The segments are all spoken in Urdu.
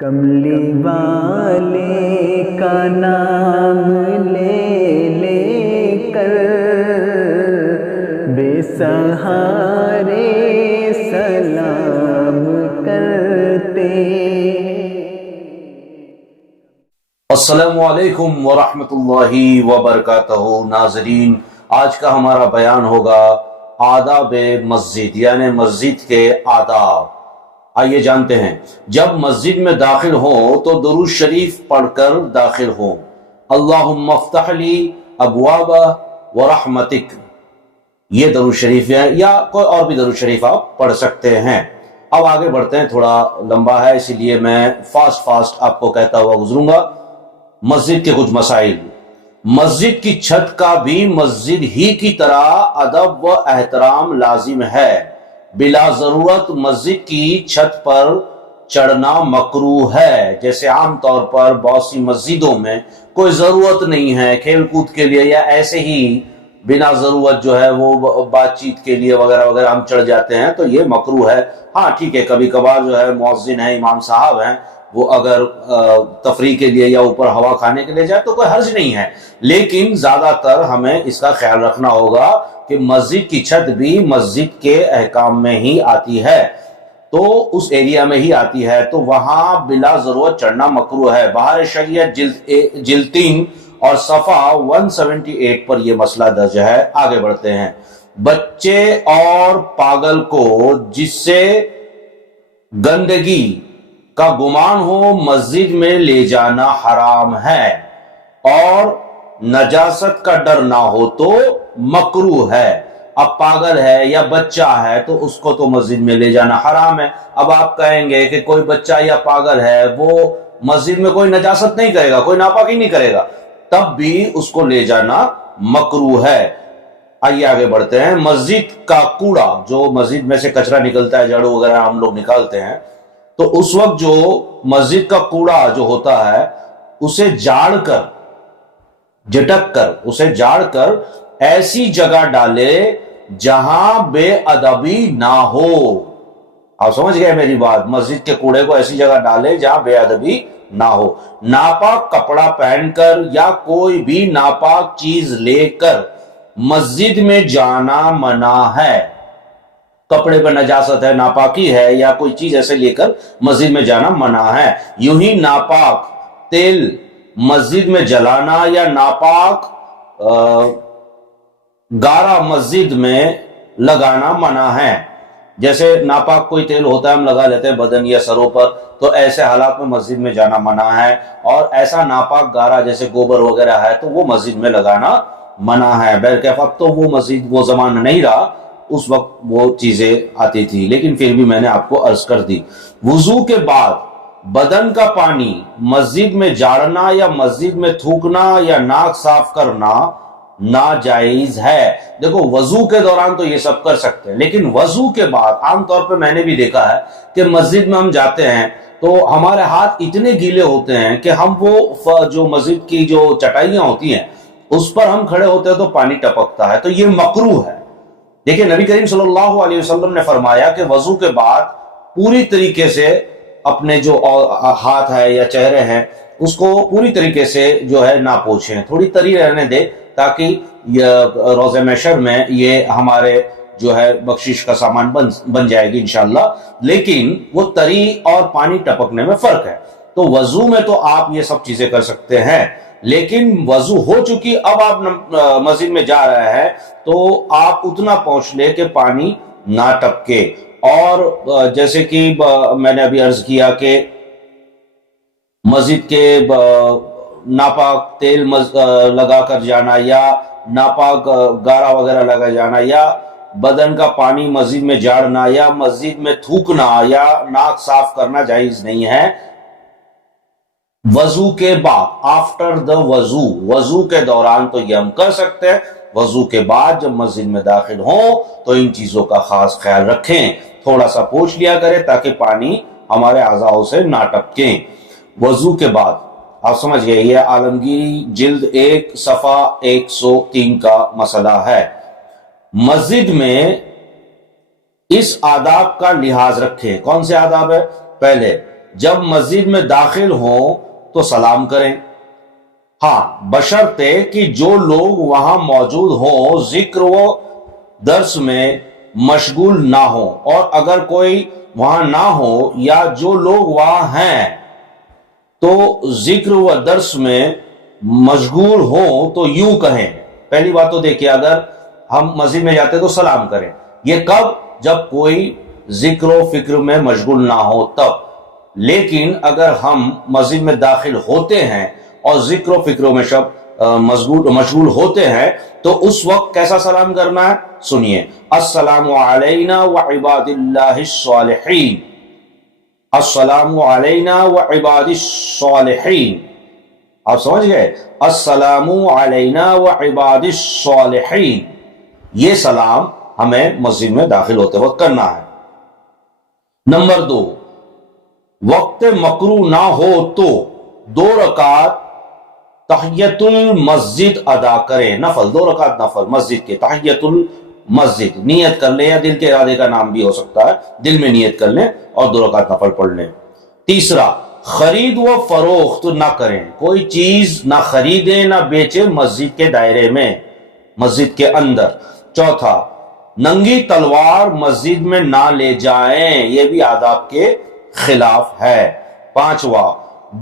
کملی والے کا نام لے لے کر بے سہارے سلام کرتے۔ السلام علیکم ورحمۃ اللہ وبرکاتہ۔ ناظرین، آج کا ہمارا بیان ہوگا آداب مسجد، یعنی مسجد کے آداب۔ آئیے جانتے ہیں، جب مسجد میں داخل ہو تو درود شریف پڑھ کر داخل ہو۔ اللہم افتح لی ابواب ورحمتک، یہ درود شریف ہے، یا کوئی اور بھی درود شریف آپ پڑھ سکتے ہیں۔ اب آگے بڑھتے ہیں، تھوڑا لمبا ہے اسی لیے میں فاسٹ آپ کو کہتا ہوا گزروں گا۔ مسجد کے کچھ مسائل۔ مسجد کی چھت کا بھی مسجد ہی کی طرح ادب و احترام لازم ہے۔ بلا ضرورت مسجد کی چھت پر چڑھنا مکروہ ہے، جیسے عام طور پر بہت سی مسجدوں میں کوئی ضرورت نہیں ہے کھیل کود کے لیے، یا ایسے ہی بنا ضرورت جو ہے وہ بات چیت کے لیے وغیرہ وغیرہ ہم چڑھ جاتے ہیں، تو یہ مکروہ ہے۔ ہاں ٹھیک ہے، کبھی کبھار جو ہے مؤذن ہے، امام صاحب ہیں، وہ اگر تفریح کے لیے یا اوپر ہوا کھانے کے لیے جائے تو کوئی حرج نہیں ہے، لیکن زیادہ تر ہمیں اس کا خیال رکھنا ہوگا کہ مسجد کی چھت بھی مسجد کے احکام میں ہی آتی ہے، تو اس ایریا میں ہی آتی ہے، تو وہاں بلا ضرورت چڑھنا مکروہ ہے۔ بہار شریعت جلد 3 اور صفحہ 178 پر یہ مسئلہ درج ہے۔ آگے بڑھتے ہیں۔ بچے اور پاگل کو جس سے گندگی کا گمان ہو مسجد میں لے جانا حرام ہے، اور نجاست کا ڈر نہ ہو تو مکروہ ہے۔ اب پاگل ہے یا بچہ ہے تو اس کو تو مسجد میں لے جانا حرام ہے۔ اب آپ کہیں گے کہ کوئی بچہ یا پاگل ہے، وہ مسجد میں کوئی نجاست نہیں کرے گا، کوئی ناپاکی نہیں کرے گا، تب بھی اس کو لے جانا مکروہ ہے۔ آئیے آگے بڑھتے ہیں۔ مسجد کا کوڑا، جو مسجد میں سے کچرا نکلتا ہے، جھاڑو وغیرہ ہم لوگ نکالتے ہیں، تو اس وقت جو مسجد کا کوڑا جو ہوتا ہے اسے جاڑ کر، جھٹک کر، اسے جاڑ کر ایسی جگہ ڈالے جہاں بے ادبی نہ ہو۔ آپ سمجھ گئے میری بات؟ مسجد کے کوڑے کو ایسی جگہ ڈالے جہاں بے ادبی نہ ہو۔ ناپاک کپڑا پہن کر یا کوئی بھی ناپاک چیز لے کر مسجد میں جانا منع ہے۔ کپڑے پہ نجاست ہے، ناپاکی ہے، یا کوئی چیز ایسے لے کر مسجد میں جانا منع ہے۔ یوں ہی ناپاک تیل مسجد میں جلانا یا ناپاک گارا مسجد میں لگانا منع ہے۔ جیسے ناپاک کوئی تیل ہوتا ہے ہم لگا لیتے ہیں بدن یا سروں پر، تو ایسے حالات میں مسجد میں جانا منع ہے، اور ایسا ناپاک گارا جیسے گوبر وغیرہ ہے تو وہ مسجد میں لگانا منع ہے۔ بہرکیف اب تو وہ مسجد وہ زمانہ نہیں رہا، اس وقت وہ چیزیں آتی تھی، لیکن پھر بھی میں نے آپ کو عرض کر دی۔ وضو کے بعد بدن کا پانی مسجد میں جاڑنا یا مسجد میں تھوکنا یا ناک صاف کرنا ناجائز ہے۔ دیکھو، وضو کے دوران تو یہ سب کر سکتے ہیں، لیکن وضو کے بعد عام طور پہ میں نے بھی دیکھا ہے کہ مسجد میں ہم جاتے ہیں تو ہمارے ہاتھ اتنے گیلے ہوتے ہیں کہ ہم وہ جو مسجد کی جو چٹائیاں ہوتی ہیں اس پر ہم کھڑے ہوتے ہیں تو پانی ٹپکتا ہے، تو یہ مکروہ ہے۔ دیکھیں، نبی کریم صلی اللہ علیہ وسلم نے فرمایا کہ وضو کے بعد پوری طریقے سے اپنے جو ہاتھ ہے یا چہرے ہیں اس کو پوری طریقے سے جو ہے نہ پوچھیں، تھوڑی تری رہنے دیں، تاکہ روز محشر میں یہ ہمارے جو ہے بخشش کا سامان بن جائے گی انشاءاللہ۔ لیکن وہ تری اور پانی ٹپکنے میں فرق ہے۔ تو وضو میں تو آپ یہ سب چیزیں کر سکتے ہیں، لیکن وضو ہو چکی، اب آپ مسجد میں جا رہے ہیں تو آپ اتنا پہنچ لے کہ پانی نہ ٹپکے۔ اور جیسے کہ میں نے ابھی عرض کیا کہ مسجد کے ناپاک تیل لگا کر جانا، یا ناپاک گارا وغیرہ لگا جانا، یا بدن کا پانی مسجد میں جاڑنا، یا مسجد میں تھوکنا یا ناک صاف کرنا جائز نہیں ہے۔ وضو کے بعد، آفٹر دا وضو، وضو کے دوران تو یہ ہم کر سکتے ہیں، وضو کے بعد جب مسجد میں داخل ہوں تو ان چیزوں کا خاص خیال رکھیں، تھوڑا سا پوچھ لیا کریں تاکہ پانی ہمارے اعضاء سے نہ ٹپکیں۔ وضو کے بعد آپ سمجھ گئے، یہ عالمگیری جلد 1 صفحہ 103 کا مسئلہ ہے۔ مسجد میں اس آداب کا لحاظ رکھیں۔ کون سے آداب ہے؟ پہلے جب مسجد میں داخل ہوں تو سلام کریں، ہاں بشرطے کہ جو لوگ وہاں موجود ہوں ذکر و درس میں مشغول نہ ہوں، اور اگر کوئی وہاں نہ ہو یا جو لوگ وہاں ہیں تو ذکر و درس میں مشغول ہوں تو یوں کہیں. پہلی بات تو دیکھیں، اگر ہم مسجد میں جاتے تو سلام کریں. یہ کب؟ جب کوئی ذکر و فکر میں مشغول نہ ہو تب. لیکن اگر ہم مسجد میں داخل ہوتے ہیں اور ذکر و فکر میں مشغول ہوتے ہیں تو اس وقت کیسا سلام کرنا ہے؟ سنیے، السلام علینا وعباد اللہ الصالحین، السلام علینا وعباد الصالحین. آپ سمجھ گئے؟ السلام علینا وعباد الصالحین. یہ سلام ہمیں مسجد میں داخل ہوتے وقت کرنا ہے. نمبر 2، وقت مکروہ نہ ہو تو 2 رکعت تحیت المسجد ادا کریں، نفل 2 رکعت نفل مسجد کے تحیت المسجد. نیت کر لیں، یا دل کے ارادے کا نام بھی ہو سکتا ہے، دل میں نیت کر لیں اور 2 رکعت نفل پڑھ لیں. تیسرا، خرید و فروخت نہ کریں، کوئی چیز نہ خریدیں نہ بیچیں مسجد کے دائرے میں، مسجد کے اندر. چوتھا، ننگی تلوار مسجد میں نہ لے جائیں، یہ بھی آداب کے خلاف ہے. پانچواں،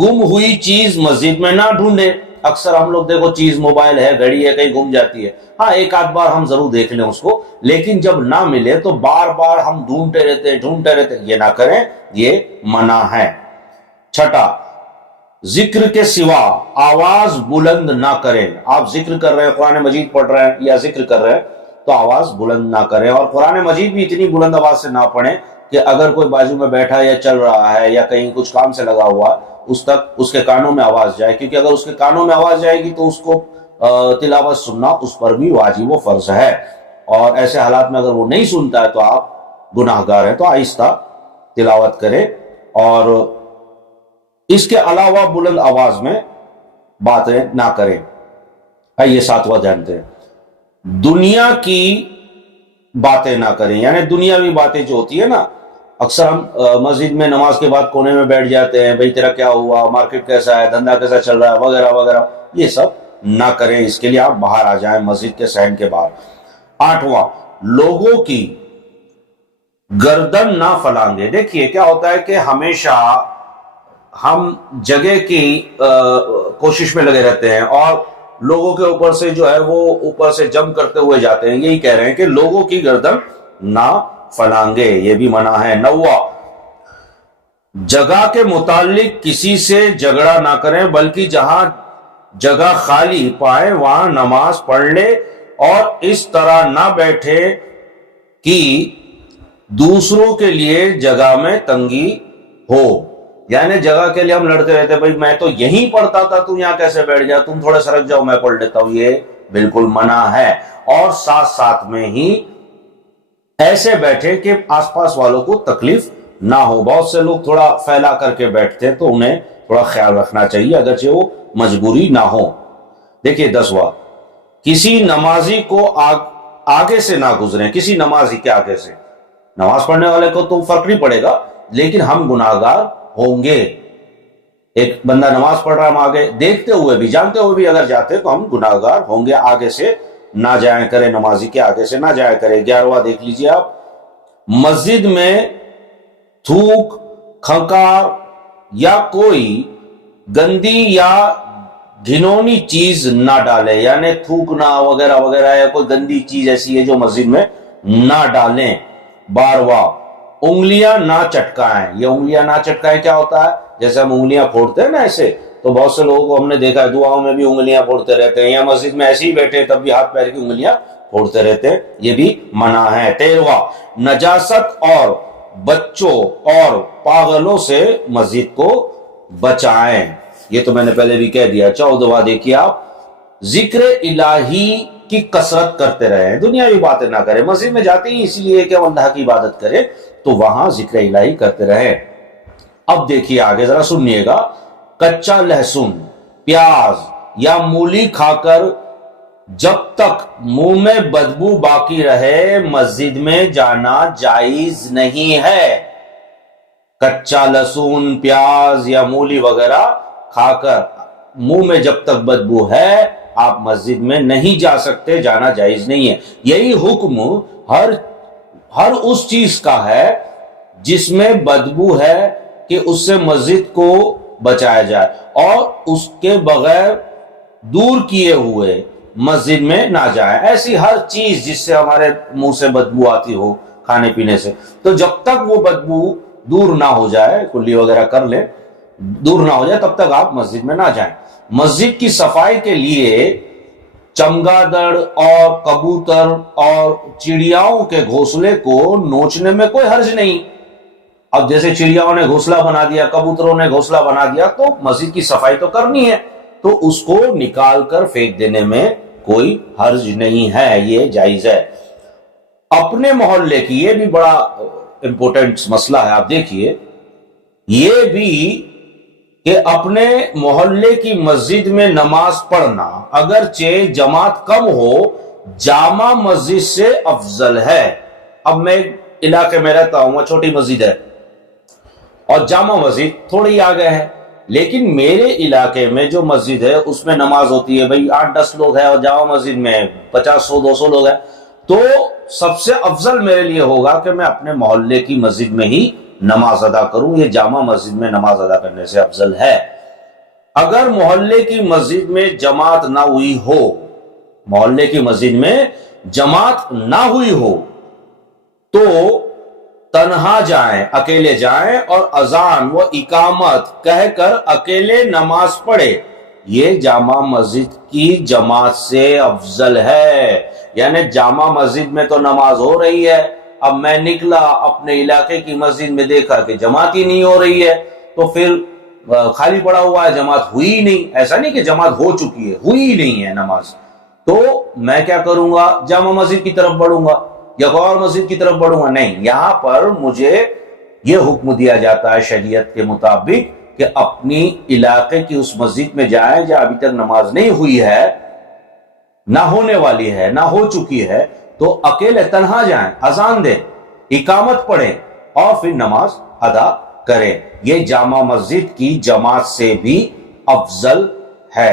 گم ہوئی چیز مسجد میں نہ ڈھونڈیں. اکثر ہم لوگ دیکھو چیز موبائل ہے، گھڑی ہے، کہیں گم جاتی ہے، ہاں ایک آدھ بار ہم ضرور دیکھ لیں اس کو، لیکن جب نہ ملے تو بار بار ہم ڈھونڈتے رہتے، یہ نہ کریں، یہ منع ہے. چھٹا، ذکر کے سوا آواز بلند نہ کریں. آپ ذکر کر رہے ہیں، قرآن مجید پڑھ رہے ہیں یا ذکر کر رہے ہیں تو آواز بلند نہ کریں، اور قرآن مجید بھی اتنی بلند آواز سے نہ پڑھیں کہ اگر کوئی بازو میں بیٹھا یا چل رہا ہے یا کہیں کچھ کام سے لگا ہوا اس کے کانوں میں آواز جائے، کیونکہ اگر اس کے کانوں میں آواز جائے گی تو اس کو تلاوت سننا اس پر بھی واجب و فرض ہے. اور ایسے حالات میں اگر وہ نہیں سنتا ہے تو آپ گناہ گار ہیں. تو آہستہ تلاوت کریں، اور اس کے علاوہ بلند آواز میں باتیں نہ کریں. یہ 7واں جانتے ہیں، دنیا کی باتیں نہ کریں. یعنی دنیاوی باتیں جو ہوتی ہے نا، اکثر ہم مسجد میں نماز کے بعد کونے میں بیٹھ جاتے ہیں، بھئی تیرا کیا ہوا، مارکیٹ کیسا ہے، دھندا کیسا چل رہا ہے، وغیرہ وغیرہ. یہ سب نہ کریں، اس کے لیے آپ باہر آ جائیں، مسجد کے صحن کے باہر. 8واں، لوگوں کی گردن نہ پھلانگے. دیکھیے کیا ہوتا ہے کہ ہمیشہ ہم جگہ کی کوشش میں لگے رہتے ہیں اور لوگوں کے اوپر سے جو ہے وہ اوپر سے جم کرتے ہوئے جاتے ہیں. یہی کہہ رہے ہیں کہ لوگوں کی گردن نہ پھلانگے، یہ بھی منع ہے. 9واں، جگہ کے متعلق کسی سے جھگڑا نہ کریں، بلکہ جہاں جگہ خالی پائیں وہاں نماز پڑھ لے، اور اس طرح نہ بیٹھے کہ دوسروں کے لیے جگہ میں تنگی ہو. یعنی جگہ کے لیے ہم لڑتے رہتے، بھائی میں تو یہیں پڑھتا تھا، تم یہاں کیسے بیٹھ جا، تم تھوڑا سرک جاؤ میں پڑھ لیتا ہوں. یہ بالکل منع ہے. اور ساتھ ساتھ میں ہی ایسے بیٹھے کہ آس پاس والوں کو تکلیف نہ ہو. بہت سے لوگ تھوڑا پھیلا کر کے بیٹھتے ہیں، تو انہیں تھوڑا خیال رکھنا چاہیے اگرچہ وہ مجبوری نہ ہو. دیکھیے 10واں، کسی نمازی کو آگے سے نہ گزریں. کسی نمازی کے آگے سے، نماز پڑھنے والے کو تو فرق نہیں پڑے گا لیکن ہم گناہگار ہوں گے. ایک بندہ نماز پڑھ رہا ہے، ہم آگے دیکھتے ہوئے بھی جانتے ہوئے بھی اگر جاتے تو ہم گناہگار ہوں گے. آگے سے نہ جائیں کریں، نمازی کے آگے سے نہ جایا کریں. 11واں دیکھ لیجئے آپ، مسجد میں تھوک، کھنکار یا کوئی گندی یا گھنونی چیز نہ ڈالے. یعنی تھوکنا وغیرہ وغیرہ یا کوئی گندی چیز ایسی ہے جو مسجد میں نہ ڈالیں. 12واں، انگلیاں نہ چٹکائیں. یہ انگلیاں نہ چٹکائیں کیا ہوتا ہے؟ جیسے ہم انگلیاں پھوڑتے ہیں نا ایسے، تو بہت سے لوگوں کو ہم نے دیکھا ہے دعاؤں میں بھی انگلیاں پھوڑتے رہتے ہیں، یا مسجد میں ایسے ہی بیٹھے تب بھی ہاتھ پیر کی انگلیاں پھوڑتے رہتے ہیں. یہ بھی منع ہے. 13واں، نجاست اور بچوں اور پاگلوں سے مسجد کو بچائیں. یہ تو میں نے پہلے بھی کہہ دیا. 14واں دیکھیے آپ، ذکر الہی کی کثرت کرتے رہیں. دنیاوی باتیں نہ کریں. مسجد میں جاتے ہی اس لیے کہ اللہ کی عبادت کرے تو وہاں ذکر الہی کرتے رہیں. اب دیکھیے آگے ذرا سنیے گا، کچا لہسن، پیاز یا مولی کھا کر جب تک منہ میں بدبو باقی رہے مسجد میں جانا جائز نہیں ہے. کچا لہسن، پیاز یا مولی وغیرہ کھا کر منہ میں جب تک بدبو ہے آپ مسجد میں نہیں جا سکتے، جانا جائز نہیں ہے۔ یہی حکم ہر اس چیز کا ہے جس میں بدبو ہے کہ اس سے مسجد کو بچایا جائے، اور اس کے بغیر دور کیے ہوئے مسجد میں نہ جائیں۔ ایسی ہر چیز جس سے ہمارے منہ سے بدبو آتی ہو کھانے پینے سے، تو جب تک وہ بدبو دور نہ ہو جائے، کلی وغیرہ کر لیں، دور نہ ہو جائے، تب تک آپ مسجد میں نہ جائیں۔ مسجد کی صفائی کے لیے چمگادڑ اور کبوتر اور چڑیاؤں کے گھونسلے کو نوچنے میں کوئی حرج نہیں۔ اب جیسے چڑیاؤں نے گھونسلہ بنا دیا، کبوتروں نے گھونسلہ بنا دیا، تو مسجد کی صفائی تو کرنی ہے، تو اس کو نکال کر پھینک دینے میں کوئی حرج نہیں ہے، یہ جائز ہے۔ اپنے محلے کی، یہ بھی بڑا امپورٹنٹ مسئلہ ہے، آپ دیکھیے، یہ بھی کہ اپنے محلے کی مسجد میں نماز پڑھنا اگرچہ جماعت کم ہو، جامع مسجد سے افضل ہے۔ اب میں علاقے میں رہتا ہوں، وہاں چھوٹی مسجد ہے اور جامع مسجد تھوڑی آگے ہے، لیکن میرے علاقے میں جو مسجد ہے اس میں نماز ہوتی ہے بھئی 8-10 لوگ ہیں، اور جامع مسجد میں 50-100-200 لوگ ہیں، تو سب سے افضل میرے لیے ہوگا کہ میں اپنے محلے کی مسجد میں ہی نماز ادا کروں، یہ جامع مسجد میں نماز ادا کرنے سے افضل ہے۔ اگر محلے کی مسجد میں جماعت نہ ہوئی ہو، محلے کی مسجد میں جماعت نہ ہوئی ہو تو تنہا جائیں، اکیلے جائیں اور اذان و اقامت کہہ کر اکیلے نماز پڑھے، یہ جامع مسجد کی جماعت سے افضل ہے۔ یعنی جامع مسجد میں تو نماز ہو رہی ہے، اب میں نکلا اپنے علاقے کی مسجد میں، دیکھا کہ جماعت ہی نہیں ہو رہی ہے، تو پھر خالی پڑا ہوا ہے، جماعت ہوئی ہی نہیں۔ ایسا نہیں کہ جماعت ہو چکی ہے، ہوئی ہی نہیں ہے نماز، تو میں کیا کروں گا؟ جامع مسجد کی طرف بڑھوں گا یا کوئی اور مسجد کی طرف بڑھوں گا؟ نہیں، یہاں پر مجھے یہ حکم دیا جاتا ہے شریعت کے مطابق کہ اپنی علاقے کی اس مسجد میں جائیں جہاں ابھی تک نماز نہیں ہوئی ہے، نہ ہونے والی ہے، نہ ہو چکی ہے، تو اکیلے تنہا جائیں، اذان دیں، اقامت پڑھیں اور پھر نماز ادا کریں۔ یہ جامع مسجد کی جماعت سے بھی افضل ہے۔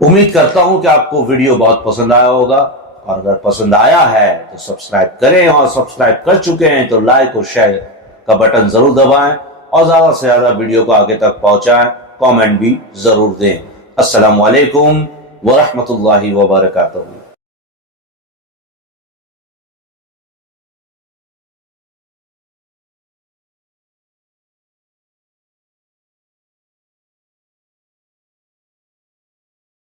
امید کرتا ہوں کہ آپ کو ویڈیو بہت پسند آیا ہوگا، اور اگر پسند آیا ہے تو سبسکرائب کریں، اور سبسکرائب کر چکے ہیں تو لائک اور شیئر کا بٹن ضرور دبائیں، اور زیادہ سے زیادہ ویڈیو کو آگے تک پہنچائیں، کامنٹ بھی ضرور دیں۔ السلام علیکم ورحمۃ اللہ وبرکاتہ۔